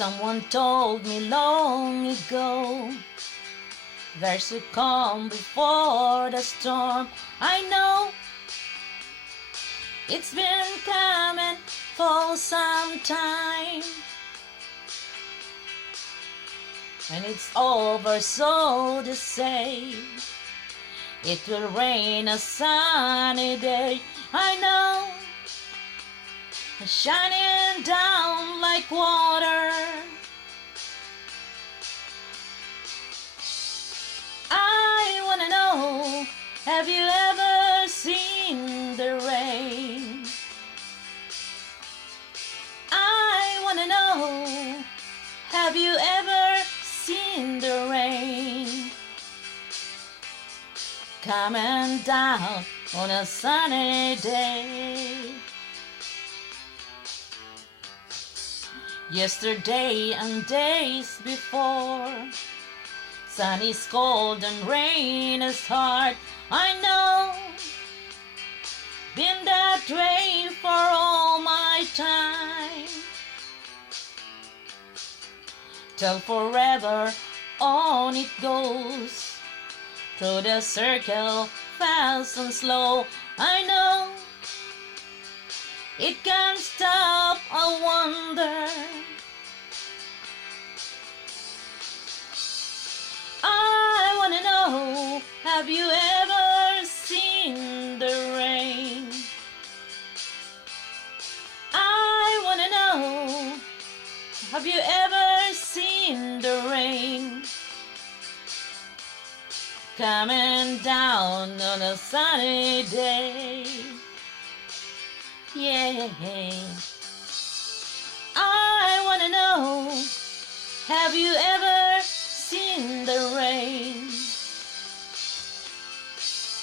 Someone told me long ago, there's a calm before the storm. I know it's been coming for some time, and it's over, so to say. It will rain a sunny day. I know, shining down like water. I wanna know, have you ever seen the rain? I wanna know, have you ever seen the rain coming down on a sunny day? Yesterday and days before, sun is cold and rain is hard. I know, been that way for all my time. Till forever on it goes, through the circle, fast and slow. I know, it can't stop, I wonder. I wanna know, have you ever seen the rain? I wanna know, have you ever seen the rain coming down on a sunny day? Yeah, I wanna know, have you ever seen the rain?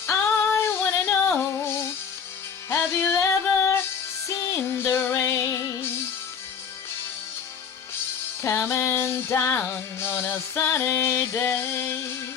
I wanna know, have you ever seen the rain coming down on a sunny day?